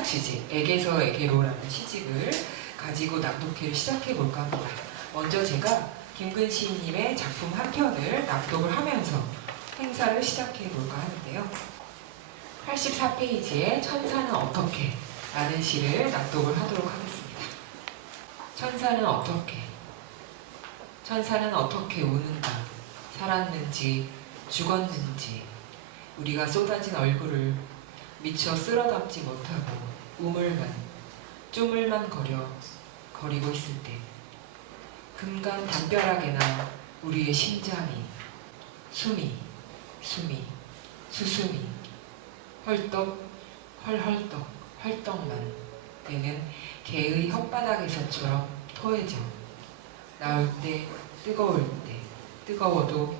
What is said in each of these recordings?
시작 시집, 에게서 에게로라는 시집을 가지고 낭독회를 시작해볼까 합니다. 먼저 제가 김근 시인님의 작품 한 편을 낭독을 하면서 행사를 시작해볼까 하는데요. 84페이지에 천사는 어떻게? 라는 시를 낭독을 하도록 하겠습니다. 천사는 어떻게? 천사는 어떻게 우는가? 살았는지 죽었는지 우리가 쏟아진 얼굴을 미처 쓸어담지 못하고 쪼물만 거리고 있을 때 금간 담벼락에나 우리의 심장이 숨이 수숨이 헐떡만 되는 개의 혓바닥에서처럼 토해져 나올 때 뜨거워도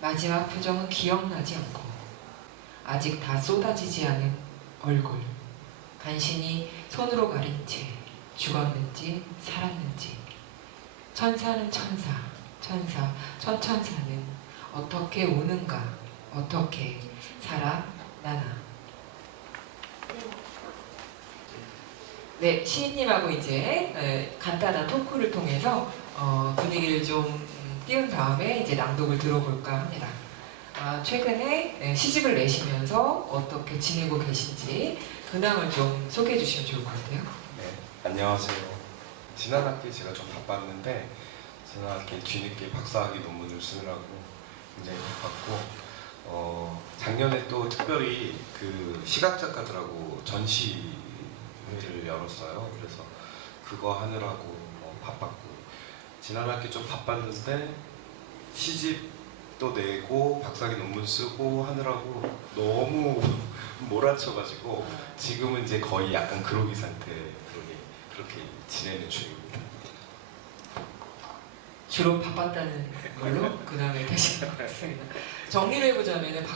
마지막 표정은 기억나지 않고 아직 다 쏟아지지 않은 얼굴 간신히 손으로 가린 채 죽었는지 살았는지 천사는 천천사는 어떻게 우는가 어떻게 살아나나. 네, 시인님하고 이제 간단한 토크를 통해서 분위기를 좀 띄운 다음에 이제 낭독을 들어볼까 합니다. 최근에 시집을 내시면서 어떻게 지내고 계신지 근황을 좀 소개해 주시면 좋을 것 같아요. 네, 안녕하세요. 지난 학기 제가 좀 바빴는데 지난 학기 뒤늦게 박사학위 논문을 쓰느라고 굉장히 바빴고 작년에 또 특별히 그 시각작가들하고 전시회를 열었어요. 그래서 그거 하느라고 바빴고 지난 학기 좀 바빴는데 시집도 내고 박사학위 논문 쓰고 하느라고 너무 몰아쳐가지고 지금은 이제 거의 약간 그러기 상태 그렇게 지내는 중입니다. 주로 바빴다는 걸로 그 다음에 다시 나갔습니다. 정리를 해보자면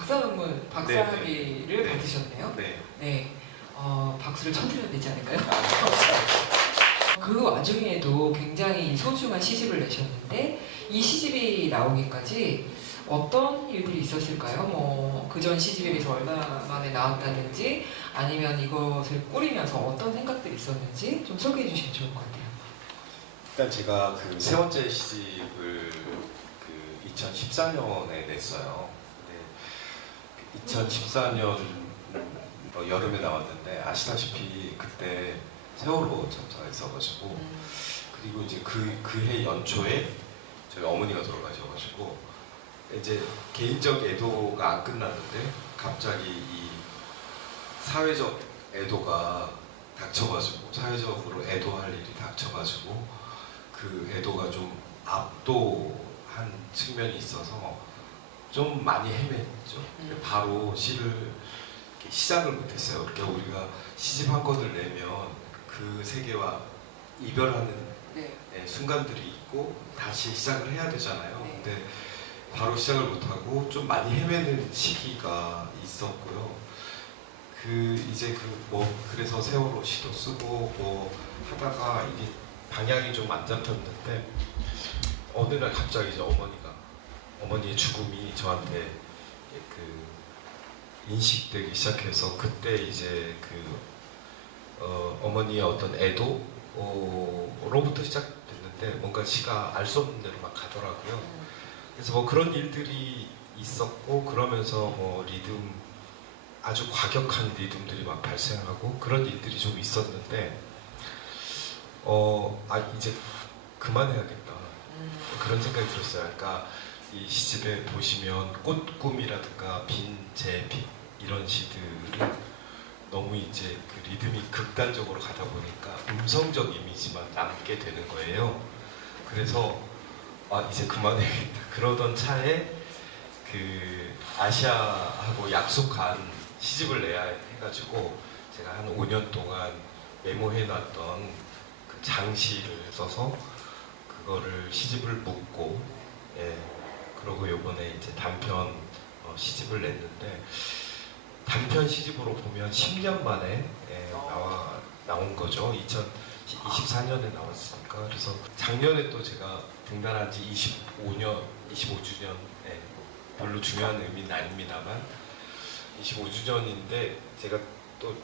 박사학위를 네. 받으셨네요. 네. 네, 박수를 쳐드려야 되지 않을까요? 그 와중에도 굉장히 소중한 시집을 내셨는데 이 시집이 나오기까지 어떤 일들이 있었을까요? 그전 시집에 비해서 얼마 만에 나왔다든지 아니면 이것을 꾸리면서 어떤 생각들이 있었는지 좀 소개해 주시면 좋을 것 같아요. 일단 제가 그 세 번째 시집을 그 2014년에 냈어요. 근데 2014년 여름에 나왔는데 아시다시피 그때 세월호 참사가 있어가지고 그리고 이제 그해 연초에 저희 어머니가 돌아가셔가지고 이제 개인적 애도가 안 끝났는데 갑자기 이 사회적 애도가 닥쳐가지고 사회적으로 애도할 일이 닥쳐가지고 그 애도가 좀 압도한 측면이 있어서 좀 많이 헤맸죠. 바로 시를 시작을 못했어요. 그러니까 우리가 시집 한 권을 내면 그 세계와 이별하는 순간들이 있고 다시 시작을 해야 되잖아요. 근데 바로 시작을 못하고 좀 많이 헤매는 시기가 있었고요. 그래서 세월호 시도 쓰고 하다가 이게 방향이 좀 안 잡혔는데 어느 날 갑자기 이제 어머니의 죽음이 저한테 인식되기 시작해서 그때 이제 어머니의 어떤 애도로부터 시작됐는데 뭔가 시가 알 수 없는 데로 막 가더라고요. 그래서 그런 일들이 있었고 그러면서 아주 과격한 리듬들이 막 발생하고 그런 일들이 좀 있었는데 이제 그만해야겠다 그런 생각이 들었어요. 그러니까 이 시집에 보시면 꽃꿈이라든가 빈제빛 이런 시들은 너무 이제 그 리듬이 극단적으로 가다 보니까 음성적 이미지만 남게 되는 거예요. 그래서 이제 그만해야겠다. 그러던 차에 그 아시아하고 약속한 시집을 내야 해가지고 제가 한 5년 동안 메모해놨던 그 장시를 써서 그거를 시집을 묶고 그러고 요번에 이제 단편 시집을 냈는데 단편 시집으로 보면 10년 만에 나온 거죠. 2024년에 나왔으니까. 그래서 작년에 또 제가 등단한 지 25주년 별로 중요한 의미는 아닙니다만 25주년인데 제가 또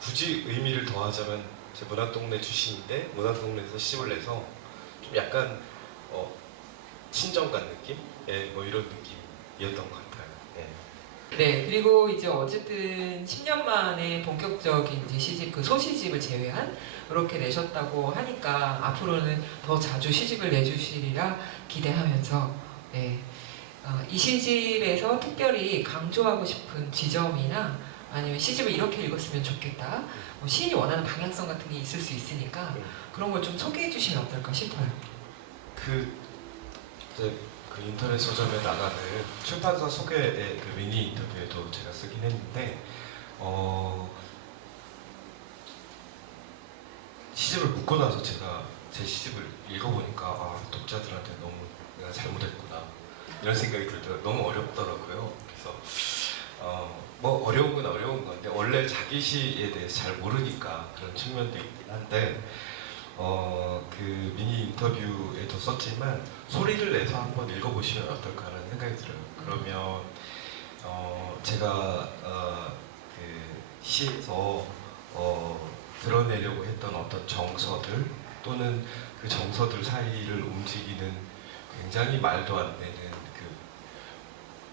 굳이 의미를 더하자면 제 문학동네 출신인데 문학동네에서 시집을 내서 좀 약간 친정간 느낌? 예, 뭐 이런 느낌이었던 것 같아요. 예. 네, 그리고 이제 어쨌든 10년 만에 본격적인 이제 시집, 그 소시집을 제외한 이렇게 내셨다고 하니까 앞으로는 더 자주 시집을 내주시리라 기대하면서 네, 이 시집에서 특별히 강조하고 싶은 지점이나 아니면 시집을 이렇게 읽었으면 좋겠다, 뭐 시인이 원하는 방향성 같은 게 있을 수 있으니까 그런 걸 좀 소개해 주시면 어떨까 싶어요. 이제 그 인터넷 서점에 나가는 출판사 소개의 그 미니 인터뷰에도 제가 쓰긴 했는데 시집을 묻고 나서 제가 제 시집을 읽어보니까 독자들한테 너무 내가 잘못했구나 이런 생각이 들더라고요. 너무 어렵더라고요. 그래서 뭐 어려운 건 어려운 건데 원래 자기 시에 대해서 잘 모르니까 그런 측면도 있긴 한데 그 미니 인터뷰에도 썼지만 소리를 내서 한번 읽어보시면 어떨까라는 생각이 들어요. 그러면 제가 그 시에서 드러내려고 했던 어떤 정서들 또는 그 정서들 사이를 움직이는 굉장히 말도 안 되는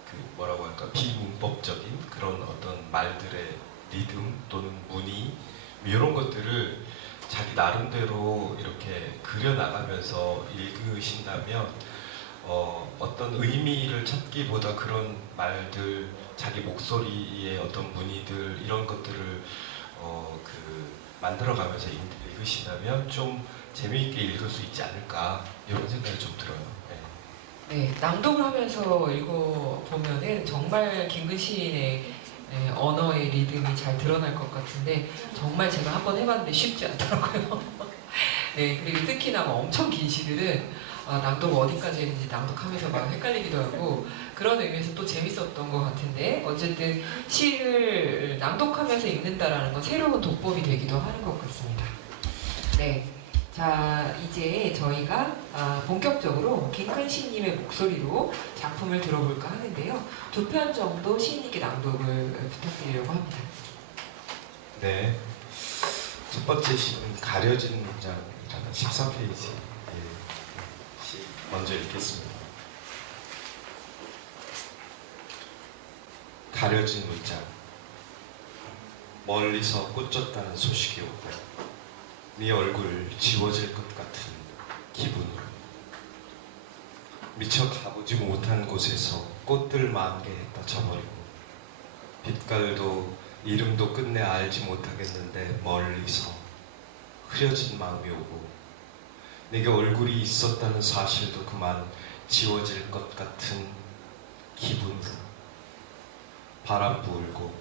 그 뭐라고 할까 비문법적인 그런 어떤 말들의 리듬 또는 문의 이런 것들을 자기 나름대로 이렇게 그려나가면서 읽으신다면 어떤 의미를 찾기보다 그런 말들, 자기 목소리의 어떤 문의들 이런 것들을 만들어가면서 읽으신다면 좀 재미있게 읽을 수 있지 않을까 이런 생각이 좀 들어요. 네, 낭독을 하면서 읽어보면은 정말 김근 시인의 언어의 리듬이 잘 드러날 것 같은데 정말 제가 한번 해봤는데 쉽지 않더라고요. 네, 그리고 특히나 뭐 엄청 긴 시들은 낭독 어디까지 했는지 낭독하면서 막 헷갈리기도 하고 그런 의미에서 또 재밌었던 것 같은데 어쨌든 시를 낭독하면서 읽는다라는 건 새로운 독법이 되기도 하는 것 같습니다. 네. 자, 이제 저희가 본격적으로 김근 시인님의 목소리로 작품을 들어볼까 하는데요. 2편 정도 시인님께 낭독을 부탁드리려고 합니다. 네. 첫 번째 시는 가려진 문장이라는 14페이지 시 먼저 읽겠습니다. 가려진 문장. 멀리서 꽂혔다는 소식이 오고 네 얼굴 지워질 것 같은 기분으로 미처 가보지 못한 곳에서 꽃들 만개했다 저버리고 빛깔도 이름도 끝내 알지 못하겠는데 멀리서 흐려진 마음이 오고 내게 얼굴이 있었다는 사실도 그만 지워질 것 같은 기분으로 바람 불고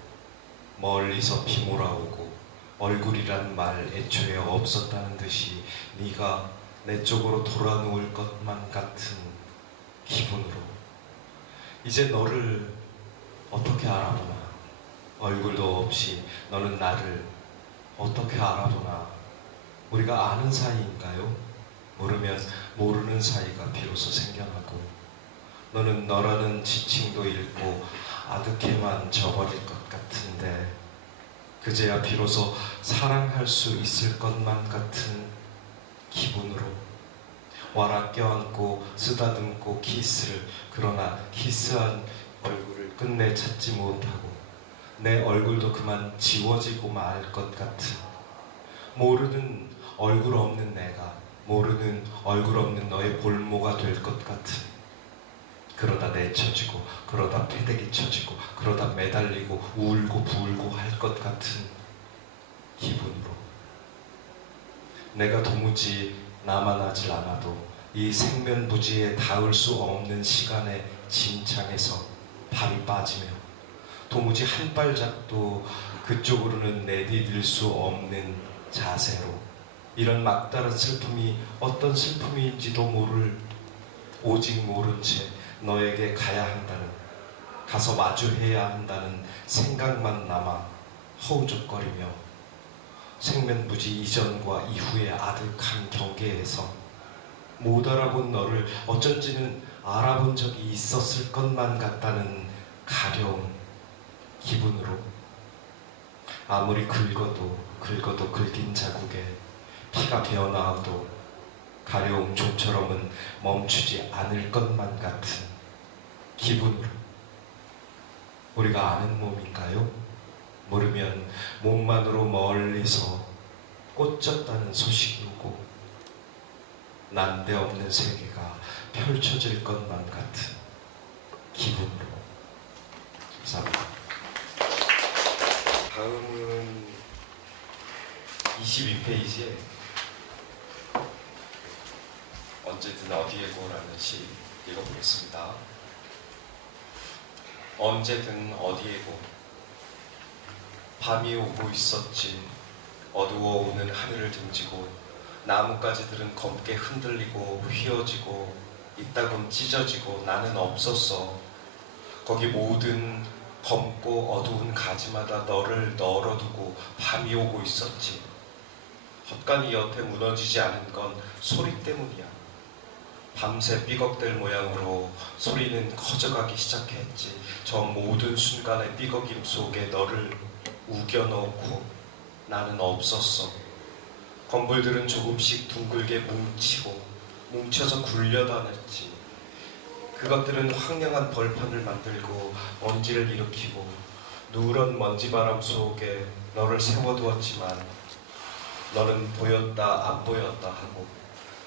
멀리서 비 몰아오고 얼굴이란 말 애초에 없었다는 듯이 네가 내 쪽으로 돌아 누울 것만 같은 기분으로 이제 너를 어떻게 알아보나 얼굴도 없이 너는 나를 어떻게 알아보나 우리가 아는 사이인가요? 모르면 모르는 사이가 비로소 생겨나고 너는 너라는 지칭도 잃고 아득해만 져버릴 것 같은데 그제야 비로소 사랑할 수 있을 것만 같은 기분으로 와라 껴안고 쓰다듬고 키스를 그러나 키스한 얼굴을 끝내 찾지 못하고 내 얼굴도 그만 지워지고 말 것 같은 모르는 얼굴 없는 내가 모르는 얼굴 없는 너의 볼모가 될 것 같은 그러다 내쳐지고 그러다 패대기 쳐지고 그러다 매달리고 울고 불고 할 것 같은 기분으로 내가 도무지 남아나질 않아도 이 생면부지에 닿을 수 없는 시간의 진창에서 발이 빠지며 도무지 한 발짝도 그쪽으로는 내디딜 수 없는 자세로 이런 막다른 슬픔이 어떤 슬픔인지도 모를 오직 모른 채 너에게 가야 한다는 가서 마주해야 한다는 생각만 남아 허우적거리며 생면부지 이전과 이후의 아득한 경계에서 못 알아본 너를 어쩐지는 알아본 적이 있었을 것만 같다는 가려운 기분으로 아무리 긁어도 긁긴 자국에 피가 배어나와도 가려움 좀처럼은 멈추지 않을 것만 같은 기분으로. 우리가 아는 몸인가요? 모르면 몸만으로 멀리서 꽂혔다는 소식이 오고 난데없는 세계가 펼쳐질 것만 같은 기분으로. 감사합니다. 다음은 22페이지에 언제든 어디에고라는 시 읽어보겠습니다. 언제든 어디에고 밤이 오고 있었지. 어두워 오는 하늘을 등지고 나뭇가지들은 검게 흔들리고 휘어지고 이따금 찢어지고 나는 없었어. 거기 모든 검고 어두운 가지마다 너를 널어두고 밤이 오고 있었지. 헛간이 여태 무너지지 않은 건 소리 때문이야. 밤새 삐걱댈 모양으로 소리는 커져가기 시작했지. 저 모든 순간의 삐걱임 속에 너를 우겨넣고 나는 없었어. 건불들은 조금씩 둥글게 뭉쳐서 굴려다녔지. 그것들은 황량한 벌판을 만들고 먼지를 일으키고 누런 먼지바람 속에 너를 세워두었지만 너는 보였다 안 보였다 하고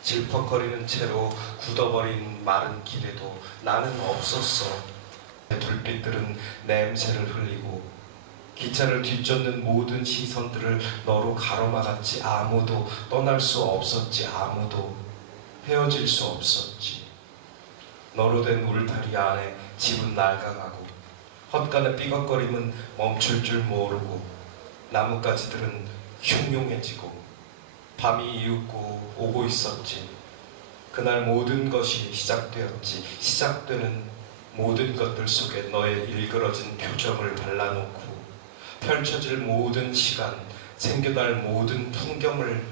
질퍽거리는 채로 굳어버린 마른 길에도 나는 없었어. 불빛들은 냄새를 흘리고 기차를 뒤쫓는 모든 시선들을 너로 가로막았지. 아무도 떠날 수 없었지. 아무도 헤어질 수 없었지. 너로 된 울타리 안에 집은 낡아가고 헛간의 삐걱거림은 멈출 줄 모르고 나뭇가지들은 흉흉해지고 밤이 이윽고 오고 있었지. 그날 모든 것이 시작되었지. 시작되는 모든 것들 속에 너의 일그러진 표정을 발라놓고 펼쳐질 모든 시간, 생겨날 모든 풍경을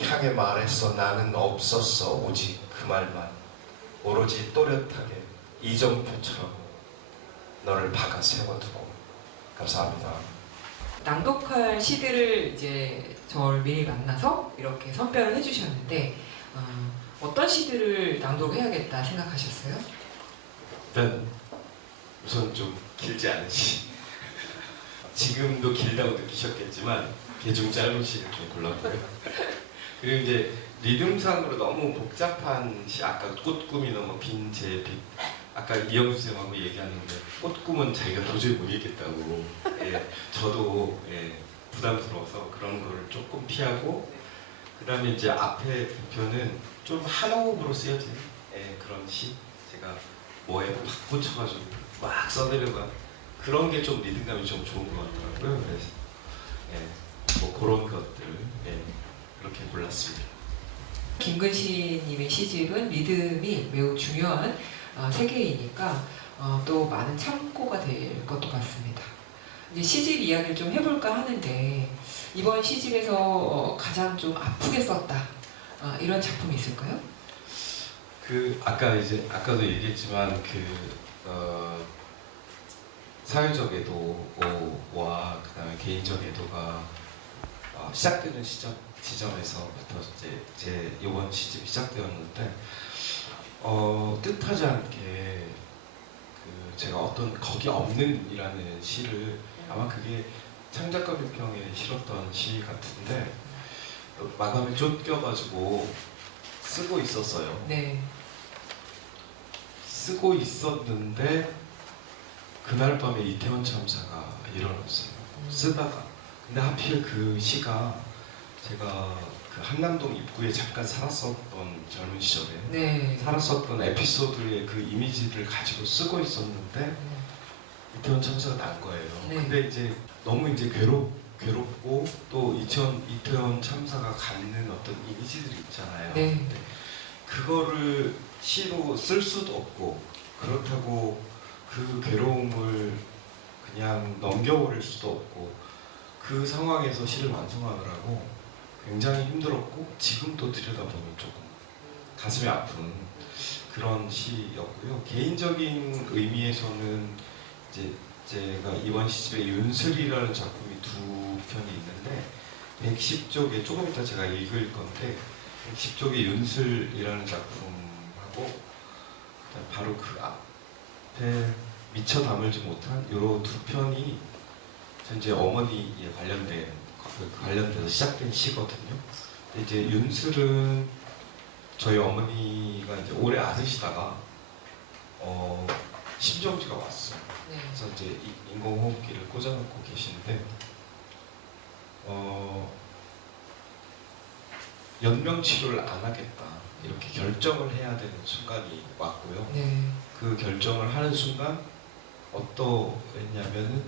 향해 말했어. 나는 없었어. 오직 그 말만. 오로지 또렷하게 이정표처럼 너를 박아 세워두고. 감사합니다. 낭독할 시들을 이제 저를 매일 만나서 이렇게 선별을 해주셨는데 어떤 시들을 낭독해야겠다 생각하셨어요? 일단 우선 좀 길지 않은 시. 지금도 길다고 느끼셨겠지만 대중 짧은 시를 좀 골랐고요. 그리고 이제 리듬상으로 너무 복잡한 시, 아까 꽃꿈이 너무 빈 제 빛, 아까 이영수 쌤하고 얘기하는데 꽃꿈은 자기가 도저히 못 읽겠다고. 예, 저도 부담스러워서 그런 거를 조금 피하고, 그 다음에 이제 앞에 부표는 좀 한 호흡으로 쓰여진 그런 시, 제가 뭐에 막 꽂혀가지고 막 써내려가 그런 게 좀 리듬감이 좀 좋은 것 같더라고요. 그래서 뭐 그런 것들 그렇게 골랐습니다. 김근시님의 시집은 리듬이 매우 중요한 세계이니까 또 많은 참고가 될 것도 같습니다. 이제 시집 이야기를 좀 해볼까 하는데 이번 시집에서 가장 좀 아프게 썼다 이런 작품이 있을까요? 그 아까도 얘기했지만 사회적 애도와 그다음에 개인적 애도가 시작되는 지점에서부터 이제 제 이번 시집이 시작되었는데 뜻하지 않게 제가 어떤 거기 없는이라는 시를 아마 그게 창작가 비평에 실었던 시 같은데 마감에 쫓겨가지고 쓰고 있었어요. 네. 쓰고 있었는데 그날 밤에 이태원 참사가 일어났어요. 쓰다가. 근데 하필 그 시가 제가 그 한남동 입구에 잠깐 살았었던 젊은 시절에 네. 살았었던 에피소드의 그 이미지를 가지고 쓰고 있었는데 이태원 참사가 난 거예요. 네. 근데 이제 너무 이제 괴롭고 또 이태원 참사가 갖는 어떤 이미지들이 있잖아요. 네. 근데 그거를 시로 쓸 수도 없고 그렇다고 그 괴로움을 그냥 넘겨버릴 수도 없고 그 상황에서 시를 완성하느라고 굉장히 힘들었고 지금도 들여다보면 조금 가슴이 아픈 그런 시였고요. 개인적인 의미에서는 이제 제가 이번 시집에 윤슬이라는 작품이 두 편이 있는데 110쪽에 조금 이따 제가 읽을 건데 110쪽에 윤슬이라는 작품하고 그다음 바로 그 앞에 미처 담을지 못한 요런 두 편이 이제 어머니에 관련돼서 시작된 시거든요. 근데 이제 윤슬은 저희 어머니가 이제 오래 앓으시다가 심정지가 왔어요. 네. 그래서 이제 인공호흡기를 꽂아놓고 계시는데 연명 치료를 안 하겠다 이렇게 결정을 해야 되는 순간이 왔고요. 네. 그 결정을 하는 순간 어떠했냐면은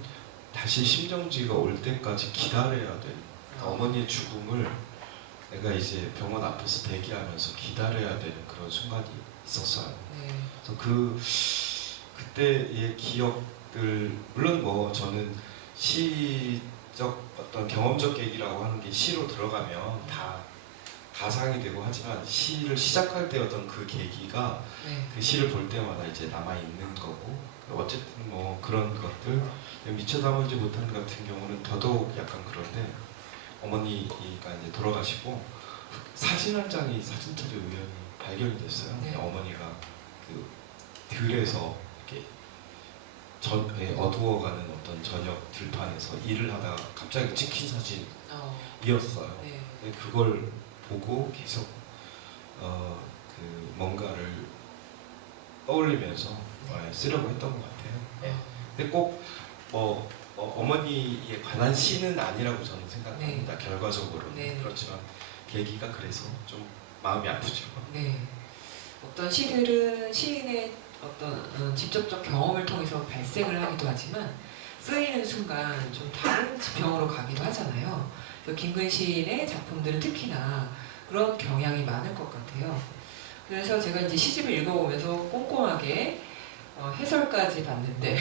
다시 심정지가 올 때까지 기다려야 돼. 어머니의 죽음을 내가 이제 병원 앞에서 대기하면서 기다려야 되는 그런 순간이 있었어요. 네. 그래서 그때의 기억들 물론 뭐 저는 시적 어떤 경험적 얘기라고 하는 게 시로 들어가면 다 가상이 되고 하지만 시를 시작할 때 어떤 그 계기가 네. 그 시를 볼 때마다 이제 남아 있는 거고 어쨌든 뭐 그런 것들 미처 담을지 못하는 같은 경우는 더더욱 약간 그런데 어머니가 이제 돌아가시고 사진 한 장이 사진첩에 우연히 발견이 됐어요. 네. 어머니가 그 들에서 이렇게 어두워가는 어떤 저녁 들판에서 일을 하다가 갑자기 찍힌 사진이었어요. 네. 근데 그걸 보고 계속 그 뭔가를 떠올리면서 쓰려고 했던 것 같아요. 네. 근데 꼭 어머니에 관한 시는 아니라고 저는 생각합니다. 결과적으로는. 네. 그렇지만 계기가 그래서 좀 마음이 아프죠. 네. 어떤 시들은 시인의 어떤 직접적 경험을 통해서 발생을 하기도 하지만 쓰이는 순간 좀 다른 지평으로 가기도 하잖아요. 그래서 김근 시인의 작품들은 특히나 그런 경향이 많을 것 같아요. 그래서 제가 이제 시집을 읽어보면서 꼼꼼하게 해설까지 봤는데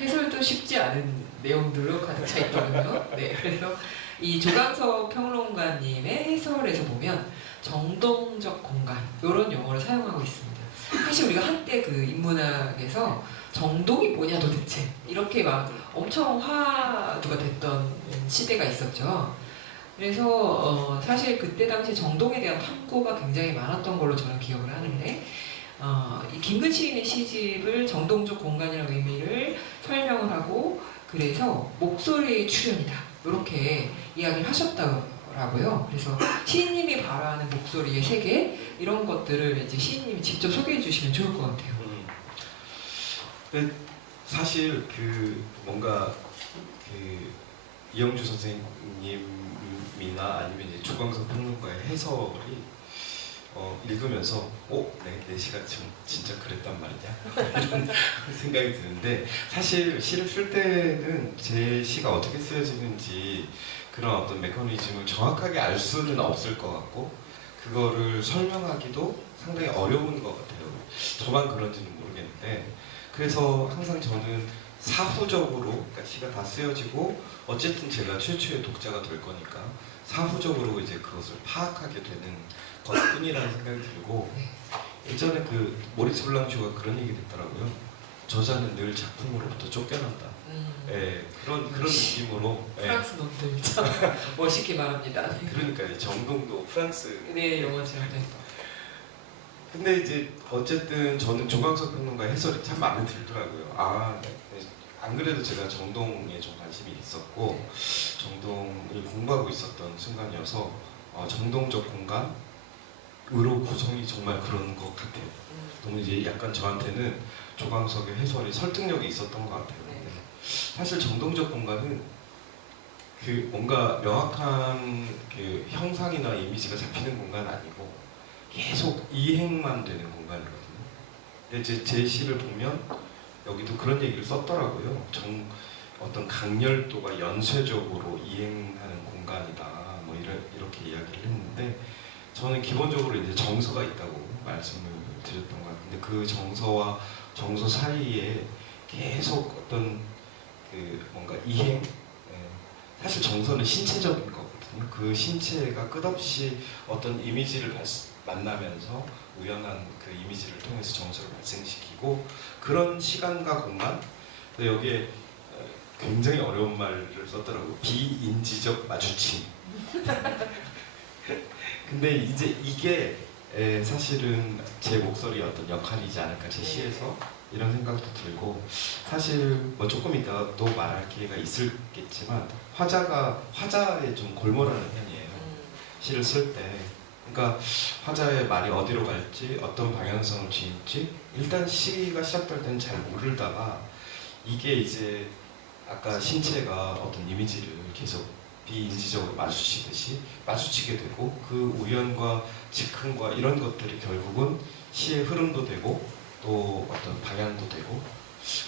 해설도 쉽지 않은 내용들로 가득 차 있거든요. 네, 그래서 이 조강석 평론가님의 해설에서 보면 정동적 공간 이런 용어를 사용하고 있습니다. 사실 우리가 한때 그 인문학에서 정동이 뭐냐 도대체 이렇게 막 엄청 화두가 됐던 시대가 있었죠. 그래서 사실 그때 당시 정동에 대한 탐구가 굉장히 많았던 걸로 저는 기억을 하는데 이 김근 시인의 시집을 정동적 공간이라는 의미를 설명을 하고 그래서 목소리의 출현이다 이렇게 이야기를 하셨더라고요. 그래서 시인님이 바라는 목소리의 세계 이런 것들을 이제 시인님이 직접 소개해 주시면 좋을 것 같아요. 근데 사실 그 뭔가 그 이영주 선생님이나 아니면 이제 조광석 평론가의 해설이 읽으면서 내 시가 지금 진짜 그랬단 말이냐 이런 생각이 드는데 사실 시를 쓸 때는 제 시가 어떻게 쓰여지는지 그런 어떤 메커니즘을 정확하게 알 수는 없을 것 같고 그거를 설명하기도 상당히 어려운 것 같아요. 저만 그런지는 모르겠는데 그래서 항상 저는 사후적으로 그러니까 시가 다 쓰여지고 어쨌든 제가 최초의 독자가 될 거니까 사후적으로 이제 그것을 파악하게 되는 것뿐이라는 생각이 들고 예전에 그 모리스 블랑쇼가 그런 얘기 했더라고요. 저자는 늘 작품으로부터 쫓겨난다. 그런 느낌으로 프랑스 놈들 참 멋있게 말합니다. 그러니까 정동도 프랑스 영어죠. 네. 근데 이제 어쨌든 저는 조광석 평론가 해설이 참 마음에 들더라고요. 안 그래도 제가 정동에 좀 관심이 있었고 정동을 공부하고 있었던 순간이어서 정동적 공간으로 구성이 정말 그런 것 같아요. 너무 이제 약간 저한테는 조광석의 해설이 설득력이 있었던 것 같아요. 사실 정동적 공간은 그 뭔가 명확한 그 형상이나 이미지가 잡히는 공간은 아니고 계속 이행만 되는 공간이거든요. 근데 제 시를 보면 여기도 그런 얘기를 썼더라고요. 어떤 강렬도가 연쇄적으로 이행하는 공간이다. 뭐 이렇게 이야기를 했는데 저는 기본적으로 이제 정서가 있다고 말씀을 드렸던 것 같은데 그 정서와 정서 사이에 계속 어떤 그 뭔가 이행 사실 정서는 신체적인 거거든요. 그 신체가 끝없이 어떤 이미지를 만나면서 우연한 그 이미지를 통해서 정서를 발생시키고 그런 시간과 공간 여기에 굉장히 어려운 말을 썼더라고. 비인지적 마주침. 근데 이제 이게 사실은 제 목소리의 어떤 역할이지 않을까, 제 시에서 이런 생각도 들고, 사실 뭐 조금 이따 또 말할 기회가 있을겠지만 화자에 좀 골몰하는 편이에요. 시를 쓸 때. 그러니까 화자의 말이 어디로 갈지, 어떤 방향성을 지닐지 일단 시가 시작될 때는 잘 모르다가 이게 이제 아까 신체가 어떤 이미지를 계속 비인지적으로 마주치듯이 마주치게 되고, 그 우연과 즉흥과 이런 것들이 결국은 시의 흐름도 되고 또 어떤 방향도 되고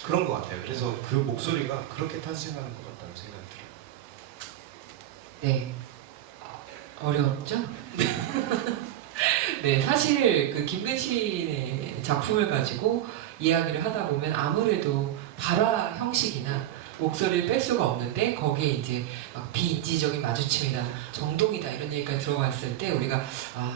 그런 것 같아요. 그래서 그 목소리가 그렇게 탄생하는 것 같다는 생각이 들어요. 네. 어려웠죠? 네, 사실 그 김근신의 작품을 가지고 이야기를 하다 보면 아무래도 발화 형식이나 목소리를 뺄 수가 없는데, 거기에 이제 막 비인지적인 마주침이나 정동이다 이런 얘기가 들어갔을 때 우리가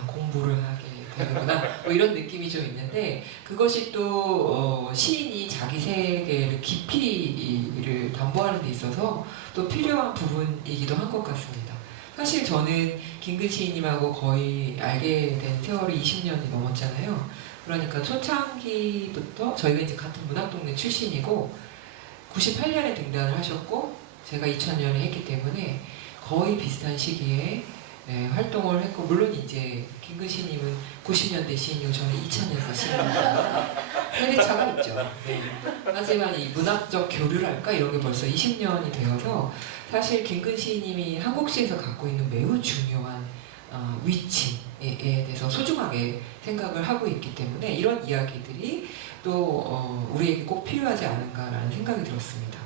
공부를 하게 되는구나 뭐 이런 느낌이 좀 있는데, 그것이 또 시인이 자기 세계를 깊이를 담보하는 데 있어서 또 필요한 부분이기도 한 것 같습니다. 사실 저는 김근 시인님하고 거의 알게 된 세월이 20년이 넘었잖아요. 그러니까 초창기부터 저희가 이제 같은 문학동네 출신이고 98년에 등단을 하셨고 제가 2000년에 했기 때문에 거의 비슷한 시기에 활동을 했고, 물론 이제 김근 시인님은 90년대 시인이고 저는 2000년대 시인입니다. 세대차가 있죠. 네. 하지만 이 문학적 교류랄까 이런 게 벌써 20년이 되어서 사실 김근 시인님이 한국시에서 갖고 있는 매우 중요한 위치에 대해서 소중하게 생각을 하고 있기 때문에 이런 이야기들이 또 우리에게 꼭 필요하지 않은가라는 생각이 들었습니다.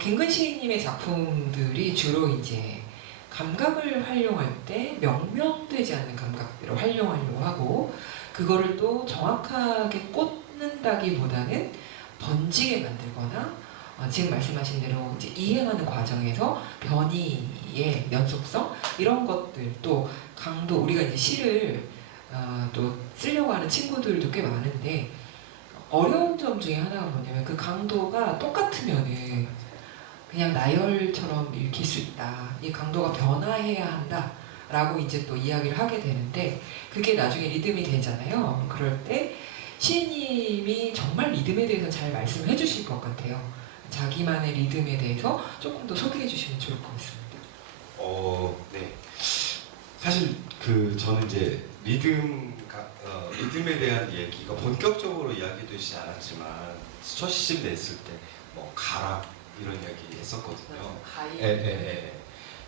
김근 시인님의 작품들이 주로 이제 감각을 활용할 때 명명되지 않는 감각들을 활용하려고 하고, 그거를 또 정확하게 꽂는다기보다는 번지게 만들거나 지금 말씀하신 대로 이제 이행하는 과정에서 변이의 연속성 이런 것들, 또 강도, 우리가 이제 시를 또 쓰려고 하는 친구들도 꽤 많은데 어려운 점 중에 하나가 뭐냐면 그 강도가 똑같으면은 그냥 나열처럼 읽힐 수 있다. 이 강도가 변화해야 한다. 라고 이제 또 이야기를 하게 되는데, 그게 나중에 리듬이 되잖아요. 그럴 때 시인님이 정말 리듬에 대해서 잘 말씀을 해주실 것 같아요. 자기만의 리듬에 대해서 조금 더 소개해 주시면 좋을 것 같습니다. 네. 사실 저는 이제 리듬에 대한 얘기가 본격적으로 이야기되지 않았지만 첫 시집 냈을 때 뭐 가락 이런 이야기 했었거든요.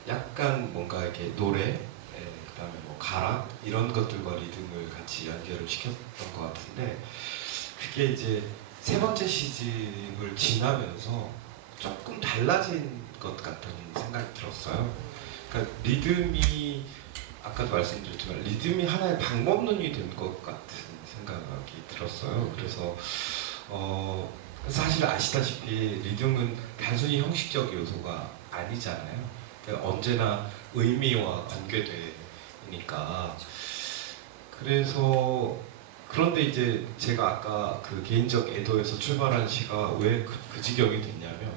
약간 뭔가 이렇게 노래, 그다음에 뭐 가락 이런 것들과 리듬을 같이 연결을 시켰던 것 같은데, 그게 이제 세 번째 시집을 지나면서 조금 달라진 것 같다는 생각이 들었어요. 그러니까 리듬이, 아까도 말씀드렸지만 리듬이 하나의 방법론이 된 것 같은 생각이 들었어요. 그래서 사실 아시다시피 리듬은 단순히 형식적 요소가 아니잖아요. 그러니까 언제나 의미와 관계되니까. 그래서 그런데 이제 제가 아까 그 개인적 애도에서 출발한 시가 왜 그 지경이 됐냐면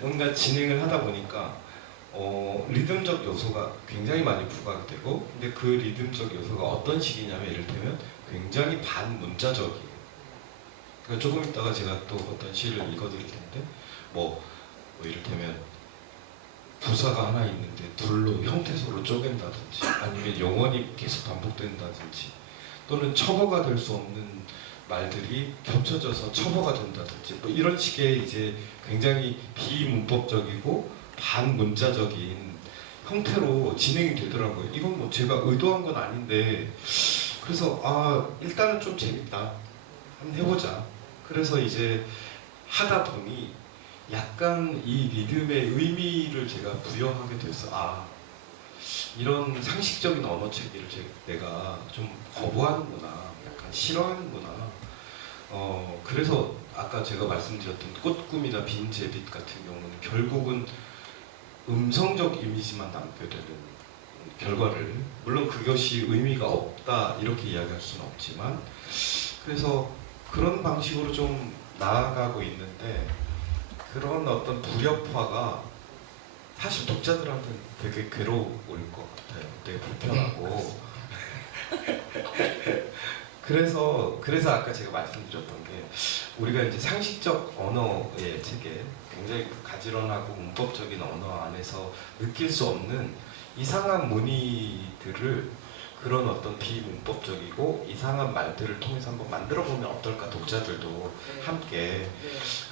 뭔가 진행을 하다 보니까 리듬적 요소가 굉장히 많이 부각되고, 근데 그 리듬적 요소가 어떤 식이냐면 이를테면 굉장히 반문자적이에요. 그러니까 조금 있다가 제가 또 어떤 시를 읽어드릴 텐데 뭐 이를테면 부사가 하나 있는데 둘로 형태소로 쪼갠다든지, 아니면 영원히 계속 반복된다든지, 또는 첩어가 될 수 없는 말들이 겹쳐져서 첩어가 된다든지, 뭐 이런 식의 이제 굉장히 비문법적이고 반문자적인 형태로 진행이 되더라고요. 이건 뭐 제가 의도한 건 아닌데, 그래서 일단은 좀 재밌다, 한번 해보자. 그래서 이제 하다 보니 약간 이 리듬의 의미를 제가 부여하게 돼서 이런 상식적인 언어 체계를 내가 좀 거부하는구나, 약간 싫어하는구나. 그래서 아까 제가 말씀드렸던 꽃꿈이나 빈제빛 같은 경우는 결국은 음성적 이미지만 남게 되는 결과를, 물론 그것이 의미가 없다 이렇게 이야기할 수는 없지만, 그래서 그런 방식으로 좀 나아가고 있는데, 그런 어떤 불협화가 사실 독자들한테는 되게 괴로울 것 같아요. 되게 불편하고. 그래서 아까 제가 말씀드렸던 게 우리가 이제 상식적 언어의 체계, 굉장히 가지런하고 문법적인 언어 안에서 느낄 수 없는 이상한 문의들을 그런 어떤 비문법적이고 이상한 말들을 통해서 한번 만들어 보면 어떨까, 독자들도 함께.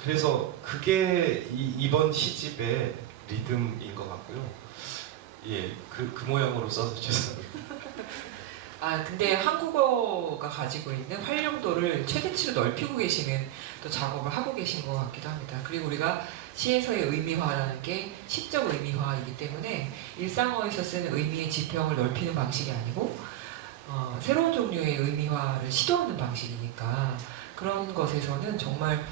그래서 그게 이번 시집의 리듬인 것 같고요. 예, 그 모양으로 써서 죄송합니다. 근데 한국어가 가지고 있는 활용도를 최대치로 넓히고 계시는 또 작업을 하고 계신 것 같기도 합니다. 그리고 우리가 시에서의 의미화라는 게 시적 의미화이기 때문에 일상어에서 쓰는 의미의 지평을 넓히는 방식이 아니고 새로운 종류의 의미화를 시도하는 방식이니까 그런 것에서는 정말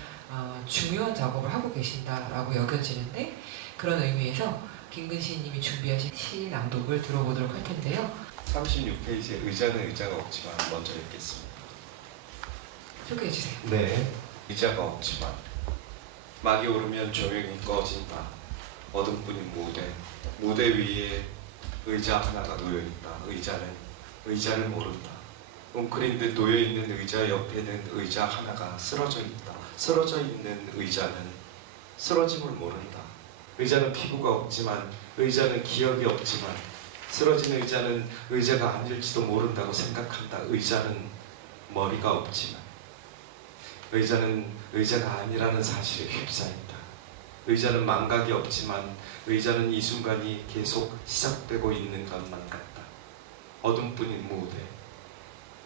중요한 작업을 하고 계신다라고 여겨지는데, 그런 의미에서 김근 시인님이 준비하신 시 낭독을 들어보도록 할 텐데요. 36페이지에 의자는 의자가 없지만 먼저 읽겠습니다. 소개해 주세요. 네, 의자가 없지만 막이 오르면 조명이 꺼진다. 어둠뿐인 무대 위에 의자 하나가 놓여있다. 의자를 모른다. 웅크린 듯 놓여있는 의자 옆에는 의자 하나가 쓰러져 있다. 쓰러져 있는 의자는 쓰러짐을 모른다. 의자는 피부가 없지만, 의자는 기억이 없지만, 쓰러진 의자는 의자가 아닐지도 모른다고 생각한다. 의자는 머리가 없지만, 의자는 의자가 아니라는 사실에 휩싸인다. 의자는 망각이 없지만, 의자는 이 순간이 계속 시작되고 있는 것만 같다. 어둠뿐인 무대.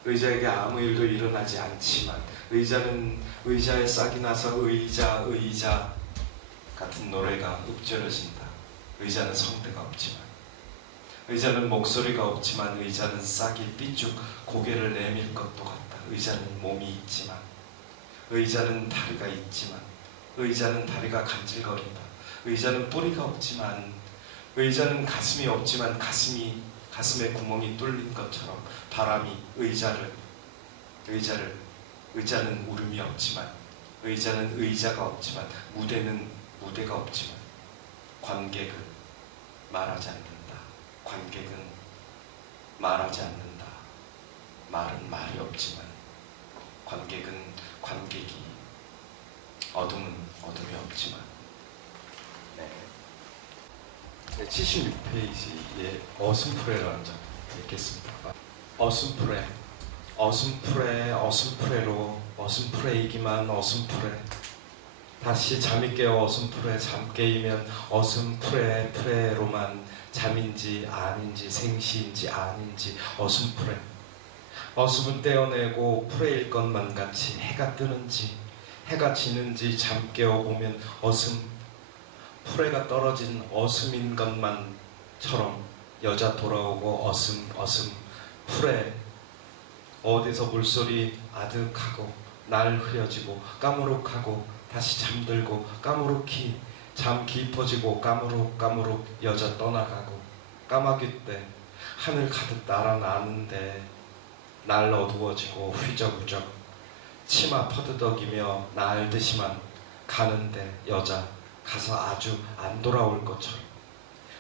의자에게 아무 일도 일어나지 않지만, 의자는 의자에 싹이 나서 의자 같은 노래가 읊조려진다. 의자는 성대가 없지만, 의자는 목소리가 없지만, 의자는 싹이 삐쭉 고개를 내밀 것도 같다. 의자는 몸이 있지만, 의자는 다리가 있지만, 의자는 다리가 간질거린다. 의자는 뿌리가 없지만, 의자는 가슴이 없지만, 가슴에 구멍이 뚫린 것처럼 바람이 의자는 울음이 없지만, 의자는 의자가 없지만, 무대가 없지만, 관객은 말하지 않는다. 관객은 말하지 않는다. 말은 말이 없지만, 관객이, 어둠은 어둠이 없지만. 네. 76페이지에 어슴프레라는 작품 읽겠습니다. 어슴프레로 어슴프레이기만 어슴프레. 다시 잠이 깨어 어슴프레. 잠 깨이면 어슴프레로만 잠인지 아닌지 생시인지 아닌지 어슴프레. 어슴은 떼어내고 프레일 것만 같이 해가 뜨는지 해가 지는지 잠 깨어보면 프레가 떨어진 어슴인 것만처럼 여자 돌아오고 어슴 프레. 어디서 물소리 아득하고 날 흐려지고 까무룩하고 다시 잠들고 까무룩히 잠 깊어지고 까무룩 여자 떠나가고 까마귀 때 하늘 가득 날아나는데 날 어두워지고 휘적휘적 치마 퍼드덕이며 날듯이만 가는데 여자 가서 아주 안 돌아올 것처럼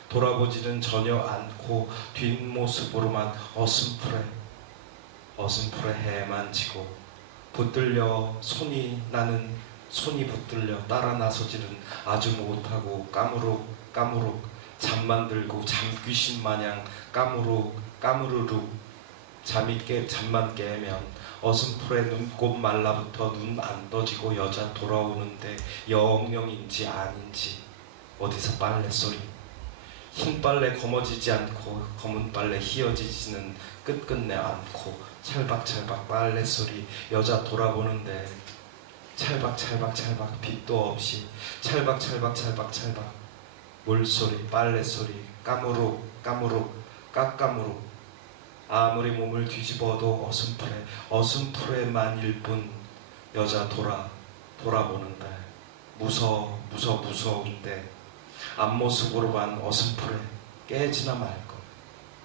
돌아보지는 전혀 않고 뒷모습으로만 어슴프레 해만 지고 붙들려 손이 붙들려 따라 나서지는 아주 못하고 까무룩 잠만 들고 잠귀신 마냥 까무르륵 잠만 깨면 어슴프레 눈곱 말라붙어 눈 안 떠지고 여자 돌아오는데 영영인지 아닌지 어디서 빨래 소리 흰 빨래 검어지지 않고 검은 빨래 희어지지는 끝끝내 않고 찰박찰박 빨래 소리 여자 돌아보는데 찰박찰박 빛도 없이 찰박찰박 물소리 빨래 소리 까무룩 깎까무룩 아무리 몸을 뒤집어도 어슴프레만일 뿐 여자 돌아보는데 무서운데 앞모습으로만 어슴프레 깨지나 말것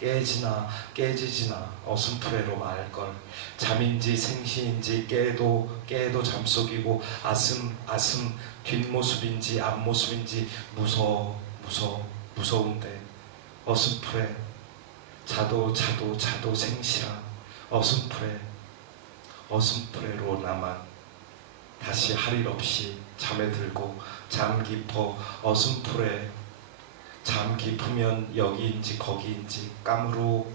깨지나 깨지지나 어슴푸레로 말걸 잠인지 생시인지 깨도 잠속이고 아슴 뒷모습인지 앞모습인지 무서운데 어슴푸레 자도 생시라 어슴푸레로 나만 다시 할 일 없이 잠에 들고 잠 깊어 어슴푸레 잠 깊으면 여기인지 거기인지 까무르륵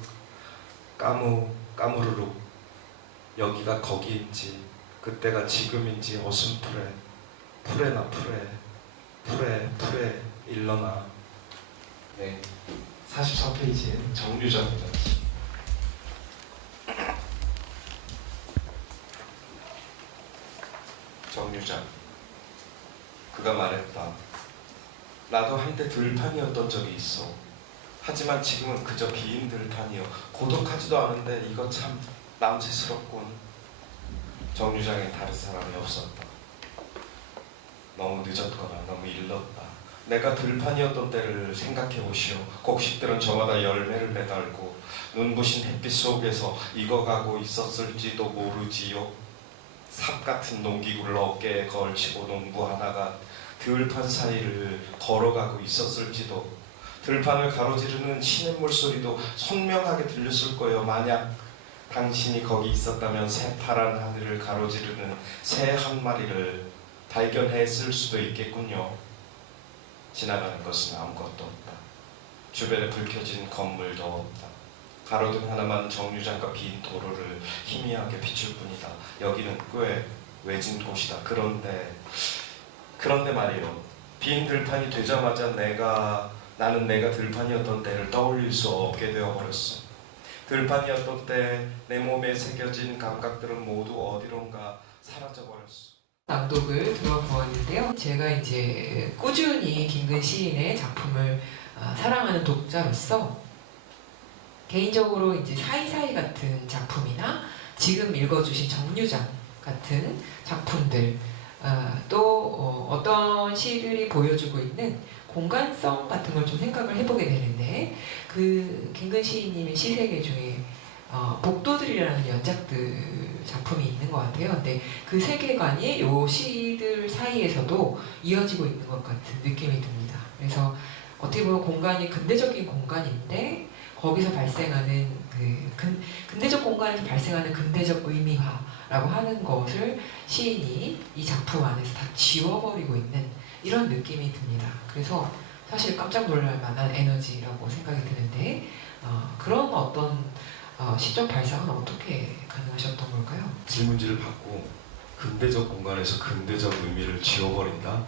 여기가 거기인지 그때가 지금인지 어슴푸레 풀에 일러나. 네, 43페이지에 정류장입니다. 정류장. 그가 말했다. 나도 한때 들판이었던 적이 있어. 하지만 지금은 그저 빈 들판이여. 고독하지도 않은데 이거 참 남짓스럽군. 정류장에 다른 사람이 없었다. 너무 늦었거나 너무 일렀다. 내가 들판이었던 때를 생각해 보시오. 곡식들은 저마다 열매를 매달고 눈부신 햇빛 속에서 익어가고 있었을지도 모르지요. 삽 같은 농기구를 어깨에 걸치고 농부 하나가 들판 사이를 걸어가고 있었을지도. 들판을 가로지르는 시냇물 소리도 선명하게 들렸을 거예요. 만약 당신이 거기 있었다면 새파란 하늘을 가로지르는 새 한 마리를 발견했을 수도 있겠군요. 지나가는 것은 아무것도 없다. 주변에 불 켜진 건물도 없다. 가로등 하나만 정류장과 빈 도로를 희미하게 비출 뿐이다. 여기는 꽤 외진 곳이다. 그런데 말이요. 빈 들판이 되자마자 나는 내가 들판이었던 때를 떠올릴 수 없게 되어버렸어. 들판이었던 때 내 몸에 새겨진 감각들은 모두 어디론가 사라져버렸어. 낭독을 들어보았는데요. 제가 이제 꾸준히 김근 시인의 작품을 사랑하는 독자로서 개인적으로 이제 사이사이 같은 작품이나 지금 읽어주신 정류장 같은 작품들 또 어떤 시들이 보여주고 있는 공간성 같은 걸 좀 생각을 해보게 되는데 그 김근 시인님의 시세계 중에 복도들이라는 연작들 작품이 있는 것 같아요. 근데 그 세계관이 요 시들 사이에서도 이어지고 있는 것 같은 느낌이 듭니다. 그래서 어떻게 보면 공간이 근대적인 공간인데 거기서 발생하는 근대적 공간에서 발생하는 근대적 의미화라고 하는 것을 시인이 이 작품 안에서 다 지워버리고 있는 이런 느낌이 듭니다. 그래서 사실 깜짝 놀랄 만한 에너지라고 생각이 드는데 그런 어떤 시적 발상은 어떻게 가능하셨던 걸까요? 질문지를 받고 근대적 공간에서 근대적 의미를 지워버린다?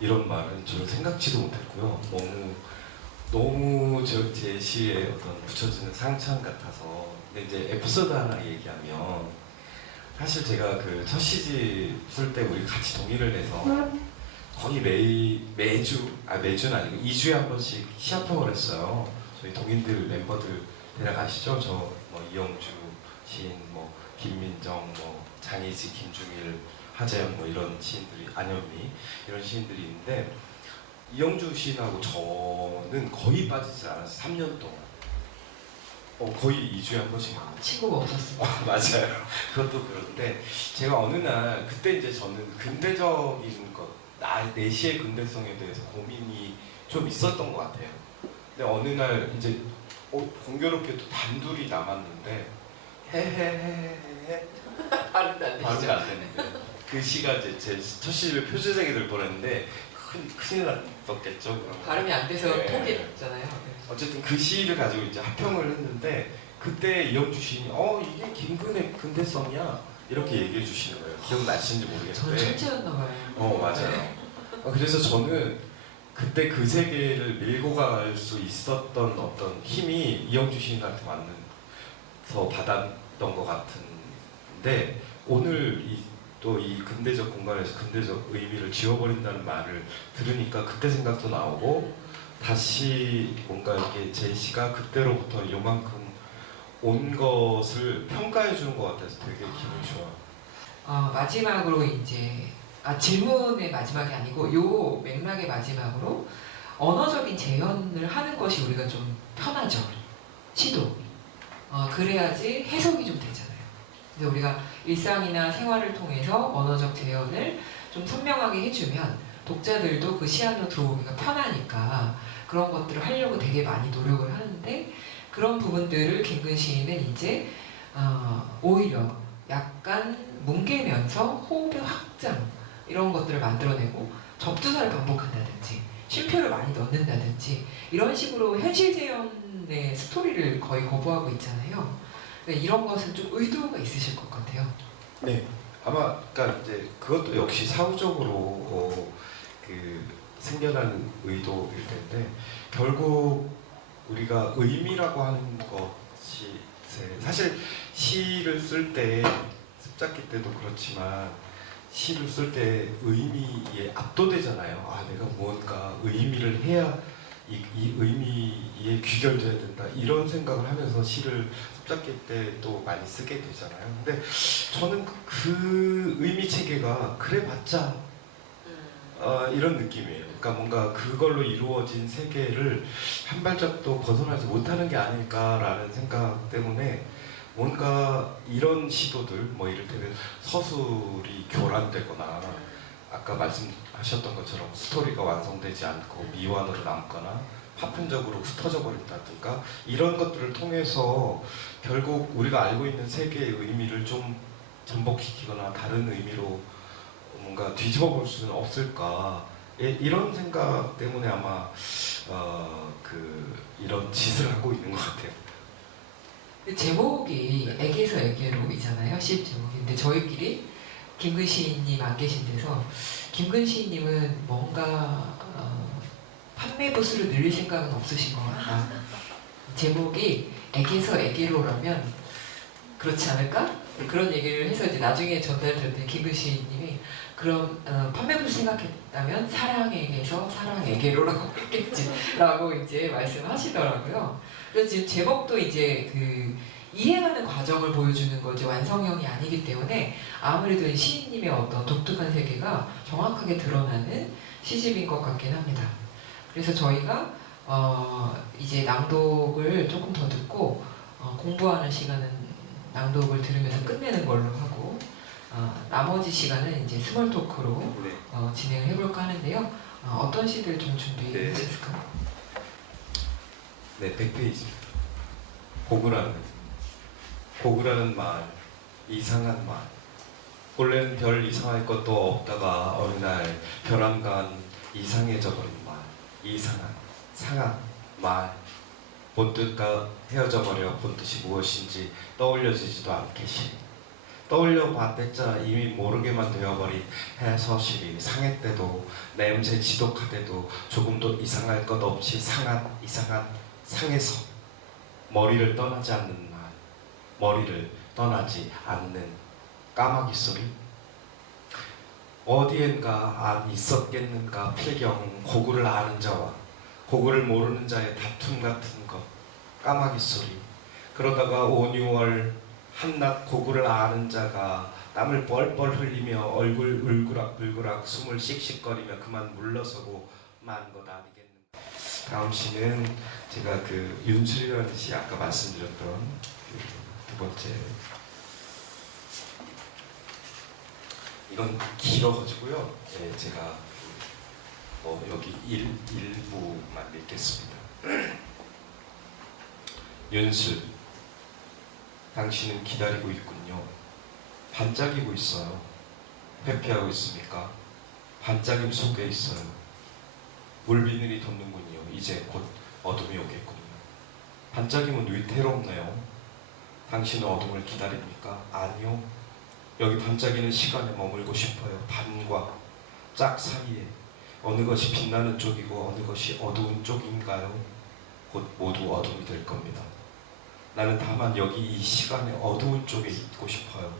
이런 말은 저는 생각지도 못했고요. 너무 제 시에 어떤 붙여지는 상처 같아서. 근데 이제 에피소드 하나 얘기하면 사실 제가 그 첫 시집 쓸 때 우리 같이 동의를 해서 거의 매주는 아니고 2주에 한 번씩 시합평을 했어요. 저희 동인들 멤버들 데려가시죠. 이영주 시인, 김민정, 장희지, 김중일, 하재영 이런 시인들이, 안현미 이런 시인들이 있는데 이영주 시인하고 저는 거의 빠지지 않았어요. 3년 동안. 거의 2주에 한 번씩. 친구가 없었어요. 맞아요. 그것도 그런데 제가 어느 날 그때 이제 저는 근대적인 것, 내 시의 근대성에 대해서 고민이 좀 있었던 것 같아요. 근데 어느 날 이제 공교롭게 또 단둘이 남았는데 헤헤헤헤 발음도 안 발음이 안 되는데 그 시가 이제 제 첫 시집에 표지색이 될 뻔했는데 큰일 났었겠죠. 발음이 안 돼서 네. 포기했잖아요. 어쨌든 그 시를 가지고 이제 합평을 했는데 그때 이영주 시인이 이게 김근의 근대성이야 이렇게 얘기해 주시는 거예요. 기억나시는지 저는 모르겠는데. 천재였나 봐요. 맞아요. 네. 그래서 저는 그때 그 세계를 밀고 갈 수 있었던 어떤 힘이 이영주 시인한테 더 받았던 것 같은데 오늘 또 이 근대적 공간에서 근대적 의미를 지워버린다는 말을 들으니까 그때 생각도 나오고 다시 뭔가 이렇게 제 시가 그때로부터 요만큼 온 것을 평가해 주는 것 같아서 되게 기분이 좋아요. 마지막으로 이제 질문의 마지막이 아니고 요 맥락의 마지막으로 언어적인 재현을 하는 것이 우리가 좀 편하죠. 시도. 그래야지 해석이 좀 되잖아요. 그래서 우리가 일상이나 생활을 통해서 언어적 재현을 좀 선명하게 해주면 독자들도 그 시 안으로 들어오기가 편하니까 그런 것들을 하려고 되게 많이 노력을 하는데, 그런 부분들을 김근 시인은 이제 오히려 약간 뭉개면서 호흡의 확장 이런 것들을 만들어내고 접두사를 반복한다든지 쉼표를 많이 넣는다든지 이런 식으로 현실 재현의 스토리를 거의 거부하고 있잖아요. 그러니까 이런 것은 좀 의도가 있으실 것 같아요. 네, 아마 그러니까 이제 그것도 역시 사후적으로 그 생겨나는 의도일 텐데, 결국 우리가 의미라고 하는 것이 사실 시를 쓸 때 습작기 때도 그렇지만 시를 쓸 때 의미에 압도되잖아요. 아, 내가 무언가 의미를 해야 이 의미에 귀결돼야 된다, 이런 생각을 하면서 시를 습작기 때 또 많이 쓰게 되잖아요. 근데 저는 그 의미 체계가 그래봤자 이런 느낌이에요. 그러니까 뭔가 그걸로 이루어진 세계를 한 발짝도 벗어나지 못하는 게 아닐까라는 생각 때문에 뭔가 이런 시도들, 뭐 이를테면 서술이 교란되거나 아까 말씀하셨던 것처럼 스토리가 완성되지 않고 미완으로 남거나 파편적으로 흩어져 버린다든가 이런 것들을 통해서 결국 우리가 알고 있는 세계의 의미를 좀 전복시키거나 다른 의미로 뭔가 뒤집어 볼 수는 없을까, 이런 생각 때문에 아마 이런 짓을 하고 있는 것 같아요. 제목이 애기에서 애기로이잖아요. 시 제목인데 저희끼리 김근 시인님 안 계신 데서 김근 시인님은 뭔가 판매 부수를 늘릴 생각은 없으신 것 같다. 제목이 애기에서 애기로라면 그렇지 않을까? 그런 얘기를 해서 이제 나중에 전달될 때 김근 시인님이 그럼 판매 부수 생각했다면 사랑에게서 사랑에게로라고 했겠지라고 이제 말씀하시더라고요. 그래서 지금 제목도 이제 그 이행하는 과정을 보여주는 거지 완성형이 아니기 때문에 아무래도 이 시인님의 어떤 독특한 세계가 정확하게 드러나는 시집인 것 같긴 합니다. 그래서 저희가 이제 낭독을 조금 더 듣고 공부하는 시간은 낭독을 들으면서 끝내는 걸로 하고 나머지 시간은 이제 스몰 토크로 진행을 해볼까 하는데요. 어떤 시들 좀 준비했을까요? 네, 100페이지입니다. 고구라는 말, 이상한 말. 원래는 별 이상할 것도 없다가 어느 날 벼랑간 이상해져 버린 말. 이상한, 상한 말. 본뜻과 헤어져 버려 본뜻이 무엇인지 떠올려지지도 않게 심. 떠올려 봤댔자 이미 모르게만 되어버린 해서실이 상했대도 냄새 지독하대도 조금도 이상할 것 없이 상한, 이상한, 상해서 머리를 떠나지 않는 말, 머리를 떠나지 않는 까마귀 소리. 어디엔가 안 있었겠는가 필경 고구를 아는 자와 고구를 모르는 자의 다툼 같은 것. 까마귀 소리. 그러다가 5, 6월 한낮 고구를 아는 자가 땀을 뻘뻘 흘리며 얼굴 울그락불그락 숨을 씩씩거리며 그만 물러서고 만 것 아니겠는가. 다음 시는 제가 그 윤술이라는 시, 아까 말씀드렸던 그 두 번째, 이건 길어가지고요. 네, 제가 여기 일부만 읽겠습니다. 윤술. 당신은 기다리고 있군요. 반짝이고 있어요. 회피하고 있습니까? 반짝임 속에 있어요. 물비늘이 돋는군요. 이제 곧 어둠이 오겠군요. 반짝임은 위태롭네요. 당신은 어둠을 기다립니까? 아니요. 여기 반짝이는 시간에 머물고 싶어요. 밤과 짝 사이에 어느 것이 빛나는 쪽이고 어느 것이 어두운 쪽인가요? 곧 모두 어둠이 될 겁니다. 나는 다만 여기 이 시간의 어두운 쪽에 있고 싶어요.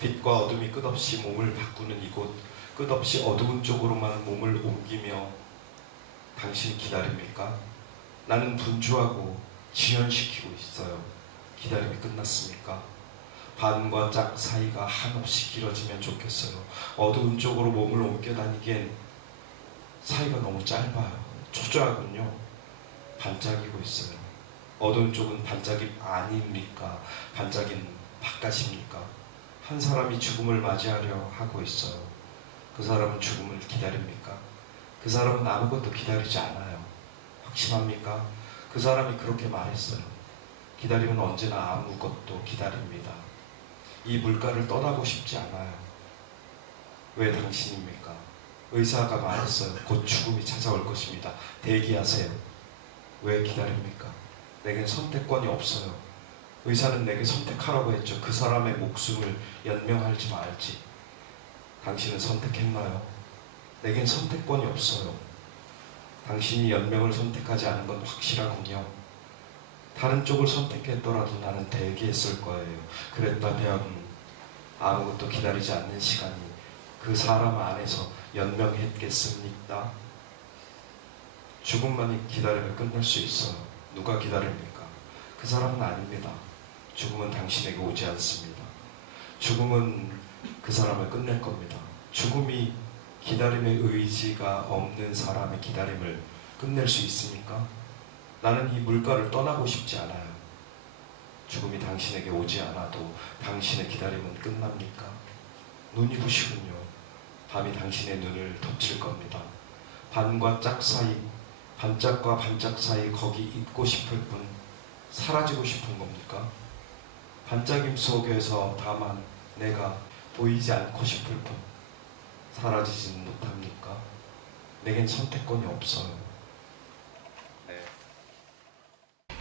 빛과 어둠이 끝없이 몸을 바꾸는 이곳, 끝없이 어두운 쪽으로만 몸을 옮기며 당신 기다립니까? 나는 분주하고 지연시키고 있어요. 기다림이 끝났습니까? 반과 짝 사이가 한없이 길어지면 좋겠어요. 어두운 쪽으로 몸을 옮겨 다니기엔 사이가 너무 짧아요. 초조하군요. 반짝이고 있어요. 어두운 쪽은 반짝임 아닙니까? 반짝임 바깥입니까? 한 사람이 죽음을 맞이하려 하고 있어요. 그 사람은 죽음을 기다립니까? 그 사람은 아무것도 기다리지 않아요. 확신합니까? 그 사람이 그렇게 말했어요. 기다림은 언제나 아무것도 기다립니다. 이 물가를 떠나고 싶지 않아요. 왜 당신입니까? 의사가 말했어요. 곧 죽음이 찾아올 것입니다. 대기하세요. 왜 기다립니까? 내겐 선택권이 없어요. 의사는 내게 선택하라고 했죠. 그 사람의 목숨을 연명할지 말지. 당신은 선택했나요? 내겐 선택권이 없어요. 당신이 연명을 선택하지 않은 건 확실하군요. 다른 쪽을 선택했더라도 나는 대기했을 거예요. 그랬다면 아무것도 기다리지 않는 시간이 그 사람 안에서 연명했겠습니까? 죽음만이 기다림을 끝낼 수 있어요. 누가 기다립니까? 그 사람은 아닙니다. 죽음은 당신에게 오지 않습니다. 죽음은 그 사람을 끝낼 겁니다. 죽음이 기다림의 의지가 없는 사람의 기다림을 끝낼 수 있습니까? 나는 이 물가를 떠나고 싶지 않아요. 죽음이 당신에게 오지 않아도 당신의 기다림은 끝납니까? 눈이 부시군요. 밤이 당신의 눈을 덮칠 겁니다. 반과 짝 사이, 반짝과 반짝 사이 거기 있고 싶을 뿐 사라지고 싶은 겁니까? 반짝임 속에서 다만 내가 보이지 않고 싶을 뿐 사라지지는 못합니까? 내겐 선택권이 없어요.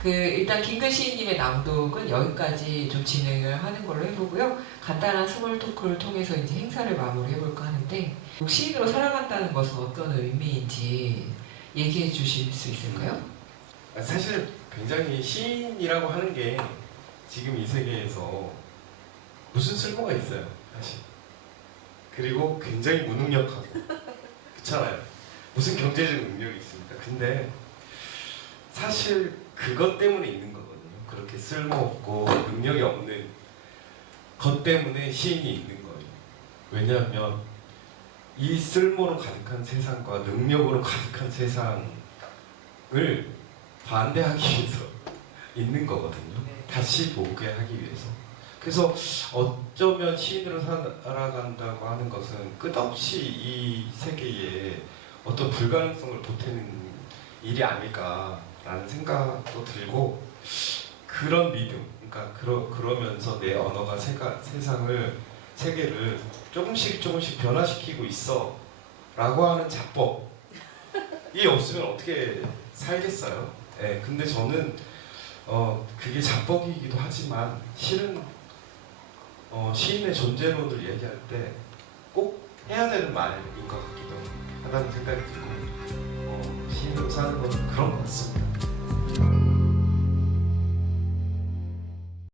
일단 김근 시인님의 낭독은 여기까지 좀 진행을 하는 걸로 해보고요. 간단한 스몰 토크를 통해서 이제 행사를 마무리해볼까 하는데 시인으로 살아간다는 것은 어떤 의미인지 얘기해 주실 수 있을까요? 사실 굉장히 시인이라고 하는 게 지금 이 세계에서 무슨 쓸모가 있어요, 사실. 그리고 굉장히 무능력하고 그렇잖아요. 무슨 경제적 능력이 있습니까? 근데 사실 그것 때문에 있는 거거든요. 그렇게 쓸모없고 능력이 없는 것 때문에 시인이 있는 거예요. 왜냐하면 이 쓸모로 가득한 세상과 능력으로 가득한 세상을 반대하기 위해서 있는 거거든요. 다시 보게 하기 위해서. 그래서 어쩌면 시인으로 살아간다고 하는 것은 끝없이 이 세계에 어떤 불가능성을 보태는 일이 아닐까라는 생각도 들고, 그런 믿음, 그러니까 그러면서 내 언어가 세계를 조금씩 변화시키고 있어 라고 하는 자법이 없으면 어떻게 살겠어요? 네, 근데 저는 그게 자뻑이기도 하지만 실은 시인의 존재론을 얘기할 때 꼭 해야 되는 말인 것 같기도 하다는 생각이 들고 시인으로 사는 건 그런 것 같습니다.